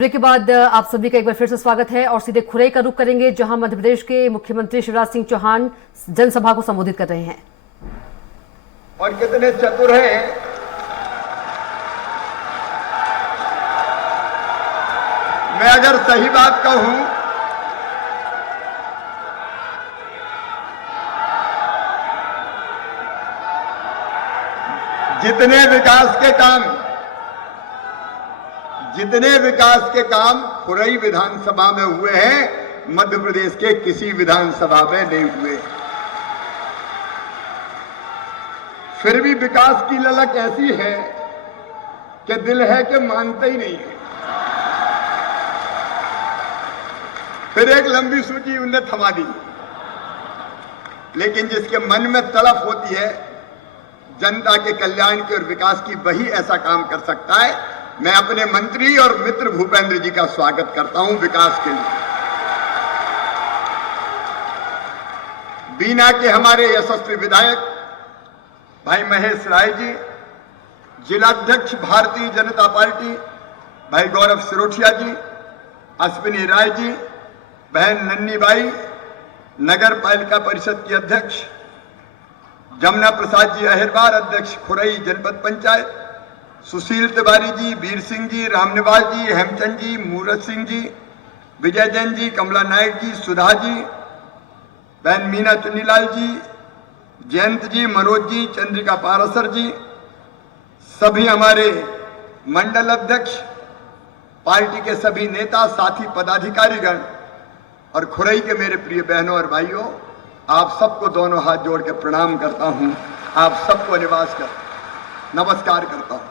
Break के बाद आप सभी का एक बार फिर से स्वागत है और सीधे खुरई का रुख करेंगे, जहां मध्य प्रदेश के मुख्यमंत्री शिवराज सिंह चौहान जनसभा को संबोधित कर रहे हैं। और कितने चतुर हैं। मैं अगर सही बात कहूं जितने विकास के काम खुरई विधानसभा में हुए हैं, मध्य प्रदेश के किसी विधानसभा में नहीं हुए। फिर भी विकास की ललक ऐसी है कि दिल है कि मानते ही नहीं है। फिर एक लंबी सूची उन्हें थमा दी, लेकिन जिसके मन में तड़प होती है जनता के कल्याण की और विकास की, वही ऐसा काम कर सकता है। मैं अपने मंत्री और मित्र भूपेंद्र जी का स्वागत करता हूं विकास के लिए। बीना के हमारे यशस्वी विधायक भाई महेश राय जी, जिलाध्यक्ष भारतीय जनता पार्टी भाई गौरव सिरोठिया जी, अश्विनी राय जी, बहन नन्नी बाई, नगर पालिका परिषद की अध्यक्ष जमुना प्रसाद जी अहिरवार, अध्यक्ष खुरई जनपद पंचायत, सुशील तिवारी जी, वीर सिंह जी, रामनिवास जी, हेमचंद जी, मूरत सिंह जी, विजय जैन जी, कमला नायक जी, सुधा जी, बहन मीना चुन्नीलाल जी, जयंत जी, मनोज जी, चंद्रिका पारासर जी, सभी हमारे मंडल अध्यक्ष, पार्टी के सभी नेता, साथी, पदाधिकारीगण और खुरई के मेरे प्रिय बहनों और भाइयों, आप सबको दोनों हाथ जोड़ के प्रणाम करता हूं। आप सबको नमस्कार करता हूं।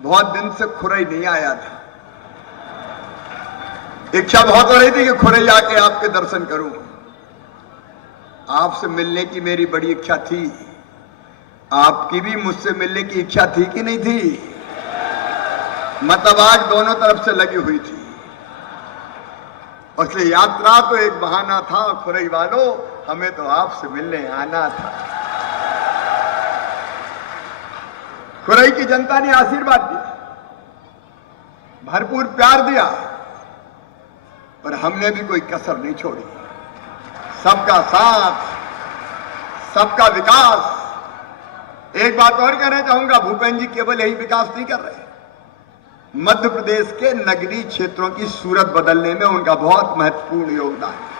बहुत दिन से खुरई नहीं आया था। इच्छा बहुत हो रही थी कि खुरई आके आपके दर्शन करूं। आपसे मिलने की मेरी बड़ी इच्छा थी। आपकी भी मुझसे मिलने की इच्छा थी कि नहीं थी? मतलब आग दोनों तरफ से लगी हुई थी। और इसलिए यात्रा तो एक बहाना था, खुरई वालों, हमें तो आपसे मिलने आना था। खुरई की जनता ने आशीर्वाद दिया, भरपूर प्यार दिया, पर हमने भी कोई कसर नहीं छोड़ी। सबका साथ, सबका विकास। एक बात और कहना चाहूंगा, भूपेंद्र जी केवल यही विकास नहीं कर रहे, मध्य प्रदेश के नगरीय क्षेत्रों की सूरत बदलने में उनका बहुत महत्वपूर्ण योगदान है।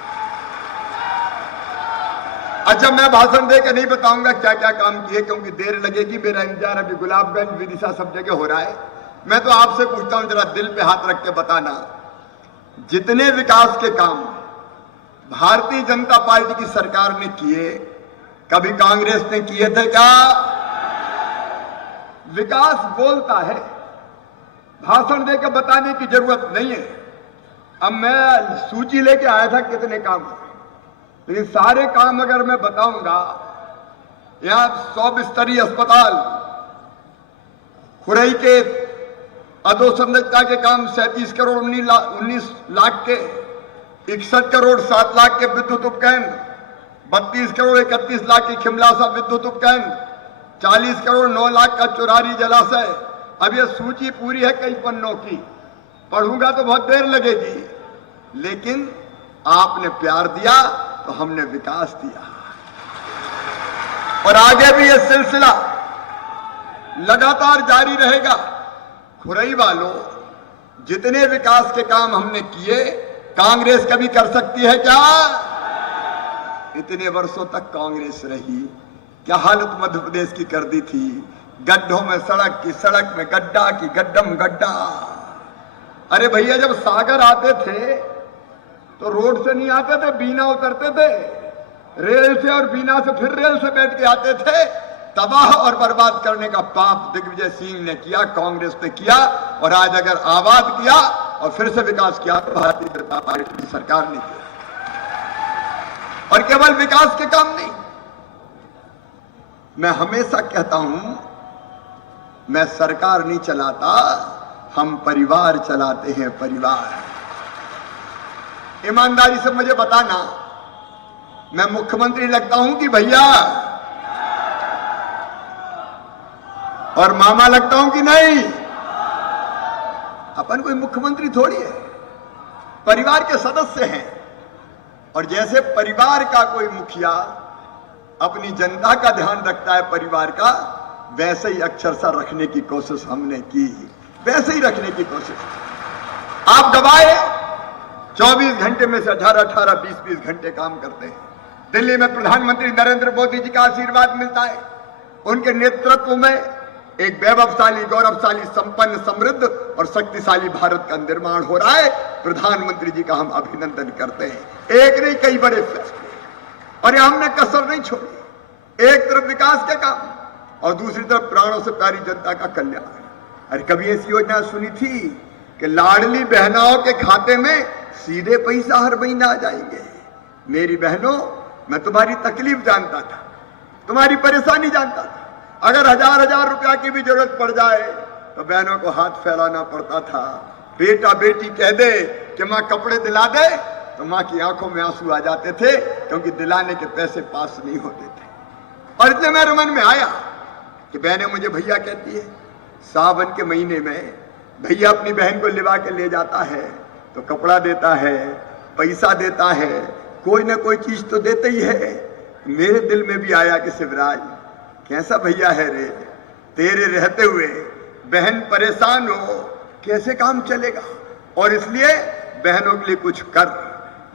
अच्छा, मैं भाषण देकर नहीं बताऊंगा क्या क्या काम किए, क्योंकि देर लगेगी। मेरा इंतजार अभी गुलाबगंज, विदिशा सब जगह हो रहा है। मैं तो आपसे पूछता हूं, जरा दिल पे हाथ रख के बताना, जितने विकास के काम भारतीय जनता पार्टी की सरकार ने किए, कभी कांग्रेस ने किए थे क्या? विकास बोलता है, भाषण देकर बताने की जरूरत नहीं है। अब मैं सूची लेके आया था कितने काम हुए, लेकिन सारे काम अगर मैं बताऊंगा, यहां 100 बिस्तरी अस्पताल, खुरई के अधोसंरचना के काम 37 करोड़ 19 लाख के, 61 करोड़ 7 लाख के विद्युत उपकरण, 32 करोड़ 31 लाख की खिमलासा विद्युत उपकरण, 40 करोड़ 9 लाख का चुरारी जलाशय। अब यह सूची पूरी है कई पन्नों की, पढ़ूंगा तो बहुत देर लगेगी, लेकिन आपने प्यार दिया तो हमने विकास दिया। और आगे भी यह सिलसिला लगातार जारी रहेगा। खुरई वालों, जितने विकास के काम हमने किए, कांग्रेस कभी कर सकती है क्या? इतने वर्षों तक कांग्रेस रही, क्या हालत मध्य प्रदेश की कर दी थी। गड्ढों में सड़क की, सड़क में गड्ढा की, गड्ढम गड्ढा। अरे भैया, जब सागर आते थे तो रोड से नहीं आते थे, बीना उतरते थे, रेल से, और बीना से फिर रेल से बैठ के आते थे। तबाह और बर्बाद करने का पाप दिग्विजय सिंह ने किया, कांग्रेस ने किया। और आज अगर आबाद किया और फिर से विकास किया तो भारतीय जनता पार्टी की सरकार ने किया। और केवल विकास के काम नहीं, मैं हमेशा कहता हूं, मैं सरकार नहीं चलाता, हम परिवार चलाते हैं, परिवार। ईमानदारी से मुझे बताना, मैं मुख्यमंत्री लगता हूं कि भैया? और मामा लगता हूं कि नहीं? अपन कोई मुख्यमंत्री थोड़ी है, परिवार के सदस्य हैं। और जैसे परिवार का कोई मुखिया अपनी जनता का ध्यान रखता है परिवार का, वैसे ही अक्षरशः रखने की कोशिश हमने की, वैसे ही रखने की कोशिश। आप दबाए 24 घंटे में से 18-18, 20-20 घंटे काम करते हैं। दिल्ली में प्रधानमंत्री नरेंद्र मोदी जी का आशीर्वाद मिलता है। उनके नेतृत्व में एक वैभवशाली, गौरवशाली, संपन्न, समृद्ध और शक्तिशाली भारत का निर्माण हो रहा है। प्रधानमंत्री जी का हम अभिनंदन करते हैं। एक नहीं, कई बड़े फैसले, और ये हमने कसर नहीं छोड़ी। एक तरफ विकास के काम और दूसरी तरफ प्राणों से प्यारी जनता का कल्याण। अरे कभी ऐसी योजना सुनी थी कि लाडली बहनाओं के खाते में सीधे पैसा हर महीना आ जाएंगे? मेरी बहनों, मैं तुम्हारी तकलीफ जानता था, तुम्हारी परेशानी जानता था। अगर हजार रुपया की भी जरूरत पड़ जाए तो बहनों को हाथ फैलाना पड़ता था। बेटा बेटी कह दे कि मां कपड़े दिला दे तो मां की आंखों में आंसू आ जाते थे, क्योंकि दिलाने के पैसे पास नहीं होते थे। और इतने मेरे मन में आया कि बहनें मुझे भैया कहती है। सावन के महीने में भैया अपनी बहन को लिवा के ले जाता है तो कपड़ा देता है, पैसा देता है, कोई ना कोई चीज तो देते ही है। मेरे दिल में भी आया कि शिवराज कैसा भैया है रे, तेरे रहते हुए बहन परेशान हो, कैसे काम चलेगा। और इसलिए बहनों के लिए कुछ कर।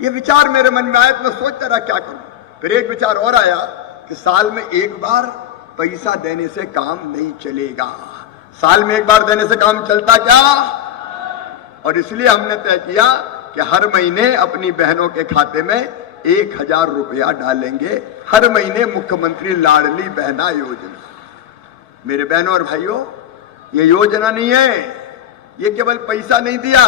ये विचार मेरे मन में आया तो मैं सोचता रहा क्या करूं। फिर एक विचार और आया कि साल में एक बार पैसा देने से काम नहीं चलेगा। साल में एक बार देने से काम चलता क्या? और इसलिए हमने तय किया कि हर महीने अपनी बहनों के खाते में 1000 रुपया डालेंगे, हर महीने मुख्यमंत्री लाडली बहना योजना। मेरे बहनों और भाइयों, ये योजना नहीं है, ये केवल पैसा नहीं दिया।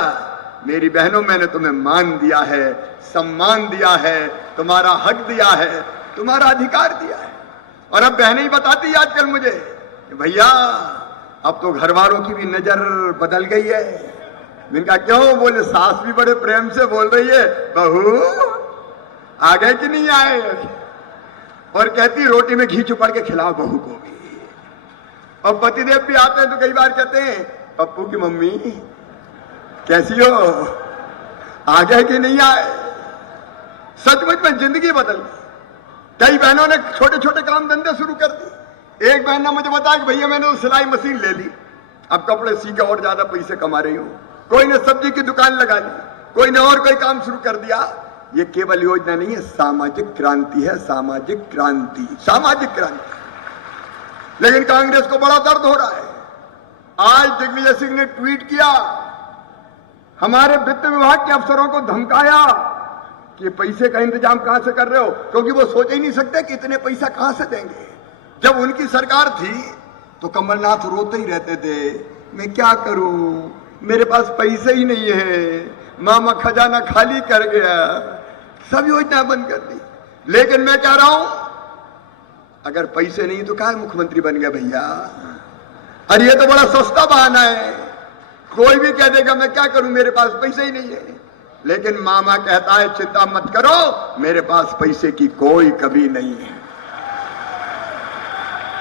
मेरी बहनों, मैंने तुम्हें मान दिया है, सम्मान दिया है, तुम्हारा हक दिया है, तुम्हारा अधिकार दिया है। और अब बहनें ही बताती है आजकल मुझे कि भैया अब तो घर वालों की भी नजर बदल गई है। इनका क्यों? बोले सास भी बड़े प्रेम से बोल रही है, बहू आ गए कि नहीं आए? और कहती रोटी में घी चुपड़ के खिलाओ बहू को भी। और पतिदेव भी आते हैं तो कई बार कहते हैं, पप्पू की मम्मी कैसी हो, आ गए कि नहीं आए? सचमुच में जिंदगी बदल गई। कई बहनों ने छोटे छोटे काम धंधे शुरू कर दिए। एक बहन ने मुझे बताया कि भैया मैंने तो सिलाई मशीन ले ली, अब कपड़े सी के और ज्यादा पैसे कमा रही हूं। कोई ने सब्जी की दुकान लगा ली, कोई ने और कोई काम शुरू कर दिया। ये केवल योजना नहीं है, सामाजिक क्रांति है, सामाजिक क्रांति, सामाजिक क्रांति। लेकिन कांग्रेस को बड़ा दर्द हो रहा है। आज दिग्विजय सिंह ने ट्वीट किया, हमारे वित्त विभाग के अफसरों को धमकाया कि पैसे का इंतजाम कहां से कर रहे हो, क्योंकि वो सोच ही नहीं सकते कि इतने पैसा कहां से देंगे। जब उनकी सरकार थी तो कमलनाथ रोते ही रहते थे, मैं क्या करूं, मेरे पास पैसे ही नहीं है, मामा खजाना खाली कर गया, सब योजना बंद कर दी। लेकिन मैं कह रहा हूं, अगर पैसे नहीं तो क्या मुख्यमंत्री बन गया भैया? अरे ये तो बड़ा सस्ता बहाना है। कोई भी कह देगा मैं क्या करूं, मेरे पास पैसे ही नहीं है। लेकिन मामा कहता है चिंता मत करो, मेरे पास पैसे की कोई कमी नहीं है।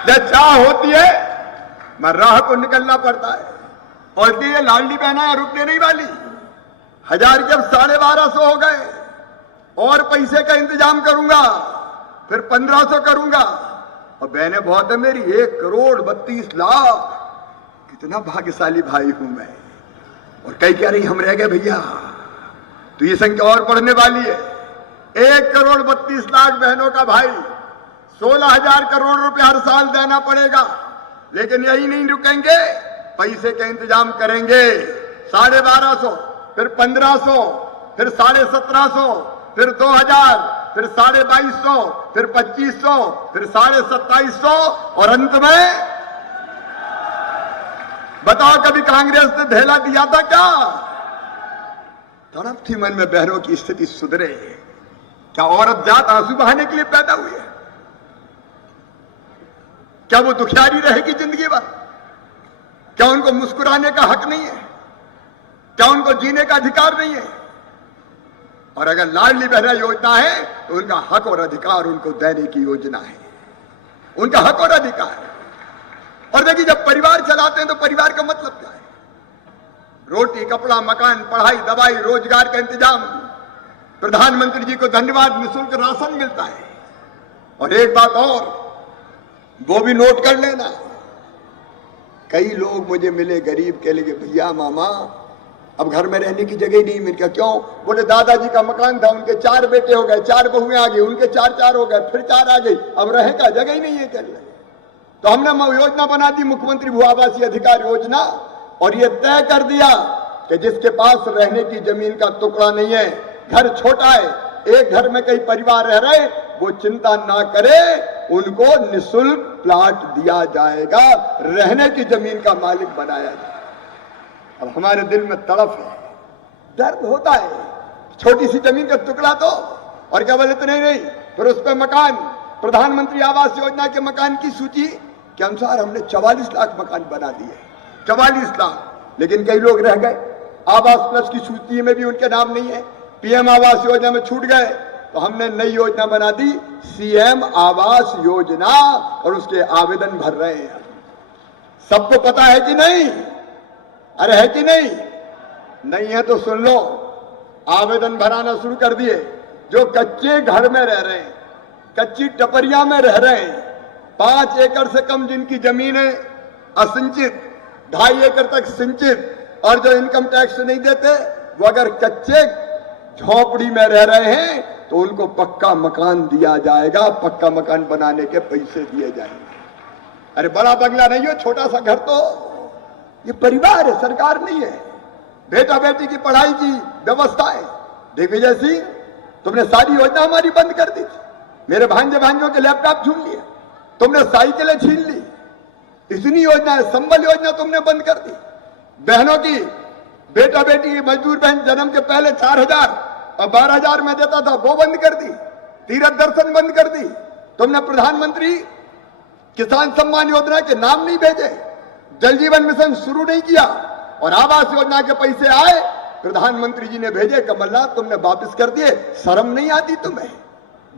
जब चाह होती है मैं राह को निकलना पड़ता है। और ये लाडली बहना रुकने नहीं वाली। 1000 के अब 1250 हो गए, और पैसे का इंतजाम करूंगा, फिर 1500 करूंगा। और बहनें बहुत है मेरी, 1,32,00,000। कितना भाग्यशाली भाई हूं मैं। और कई कह रही हम रह गए भैया, तो ये संख्या और बढ़ने वाली है। 1,32,00,000 बहनों का भाई, 16,000 करोड़ रुपया हर साल देना पड़ेगा। लेकिन यही नहीं रुकेंगे, पैसे का इंतजाम करेंगे। 1250, फिर 1500, फिर 1750, फिर 2000, फिर 2250, फिर 2500, फिर 2750, और अंत में बताओ कभी कांग्रेस ने धेला दिया था क्या? तड़प थी मन में बहनों की स्थिति सुधरे। क्या औरत जात आंसू बहाने के लिए पैदा हुई है? क्या वो दुखियारी रहेगी जिंदगी भर? क्या उनको मुस्कुराने का हक नहीं है? क्या उनको जीने का अधिकार नहीं है? और अगर लाडली बहना योजना है तो उनका हक और अधिकार उनको देने की योजना है, उनका हक और अधिकार है। और देखिए, जब परिवार चलाते हैं तो परिवार का मतलब क्या है? रोटी, कपड़ा, मकान, पढ़ाई, दवाई, रोजगार का इंतजाम। प्रधानमंत्री जी को धन्यवाद, निःशुल्क राशन मिलता है। और एक बात और, वो भी नोट कर लेना, कई लोग मुझे मिले गरीब, कह लगे भैया मामा अब घर में रहने की जगह ही नहीं मिल गया। क्यों? बोले दादाजी का मकान था, उनके 4 बेटे हो गए, 4 बहुएं आ गई, उनके 4 हो गए, फिर 4 आ गई, अब रहे का जगह ही नहीं है। चल रहे तो हमने योजना बना दी, मुख्यमंत्री भू आवासीय अधिकार योजना, और ये तय कर दिया कि जिसके पास रहने की जमीन का टुकड़ा नहीं है, घर छोटा है, एक घर में कई परिवार रह रहे, वो चिंता ना करे, उनको निःशुल्क प्लाट दिया जाएगा, रहने की जमीन का मालिक बनाया जाएगा। अब हमारे दिल में तड़प है, दर्द होता है, छोटी सी जमीन का टुकड़ा तो, और केवल इतने नहीं, फिर उस पर मकान। प्रधानमंत्री आवास योजना के मकान की सूची के अनुसार हमने 44 लाख मकान बना दिए, 44 लाख। लेकिन कई लोग रह गए, आवास प्लस की सूची में भी उनके नाम नहीं है, पीएम आवास योजना में छूट गए, तो हमने नई योजना बना दी, सीएम आवास योजना, और उसके आवेदन भर रहे हैं। सबको पता है कि नहीं? अरे है कि नहीं? नहीं है तो सुन लो, आवेदन भराना शुरू कर दिए। जो कच्चे घर में रह रहे हैं, कच्ची टपरिया में रह रहे हैं, 5 एकड़ से कम जिनकी जमीन है असिंचित, 2.5 एकड़ तक सिंचित, और जो इनकम टैक्स नहीं देते, वो अगर कच्चे झोपड़ी में रह रहे हैं तो उनको पक्का मकान दिया जाएगा, पक्का मकान बनाने के पैसे दिए जाएंगे। अरे बड़ा बंगला नहीं हो, छोटा सा घर, तो ये परिवार है, सरकार नहीं है। बेटा बेटी की पढ़ाई की व्यवस्था है। दिग्विजय सिंह, तुमने सारी योजना हमारी बंद कर दी थी, मेरे भांजे भांजों के लैपटॉप छीन लिए, तुमने साइकिलें छीन ली, इतनी योजना है, संबल योजना तुमने बंद कर दी। बहनों की, बेटा बेटी की मजदूर बहन जन्म के पहले 4,000 और 12,000 में देता था, वो बंद कर दी। तीर्थ दर्शन बंद कर दी। तुमने प्रधानमंत्री किसान सम्मान योजना के नाम नहीं भेजे, जल जीवन मिशन शुरू नहीं किया, और आवास योजना के पैसे आए, प्रधानमंत्री जी ने भेजे, कमलनाथ तुमने वापस कर दिए। शर्म नहीं आती तुम्हें?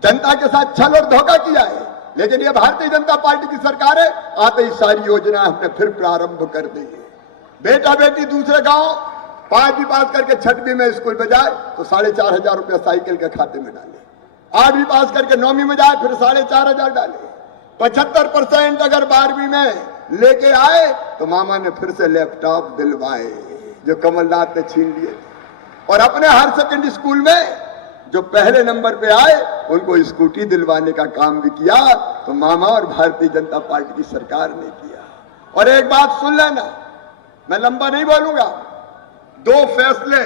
जनता के साथ छल और धोखा किया है। लेकिन ये भारतीय जनता पार्टी की सरकार है, आते ही सारी योजना हमने फिर प्रारंभ कर दी है। बेटा बेटी दूसरे गांव 5वीं पास करके 6वीं में स्कूल में जाए तो 4,500 रुपया साइकिल के खाते में डाले, 8वीं पास करके 9वीं में जाए फिर 4,500 डाले, 75% अगर 12वीं में लेके आए तो मामा ने फिर से लैपटॉप दिलवाए जो कमलनाथ ने छीन लिए। और अपने हायर सेकेंडरी स्कूल में जो पहले नंबर पे आए उनको स्कूटी दिलवाने का काम भी किया, तो मामा और भारतीय जनता पार्टी की सरकार ने किया। और एक बात सुन लेना, मैं लंबा नहीं बोलूंगा, 2 फैसले।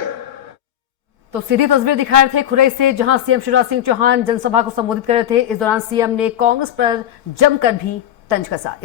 तो सीधी तस्वीर दिखा रहे थे खुरई से, जहां सीएम शिवराज सिंह चौहान जनसभा को संबोधित कर रहे थे। इस दौरान सीएम ने कांग्रेस पर जमकर भी तंज कसा।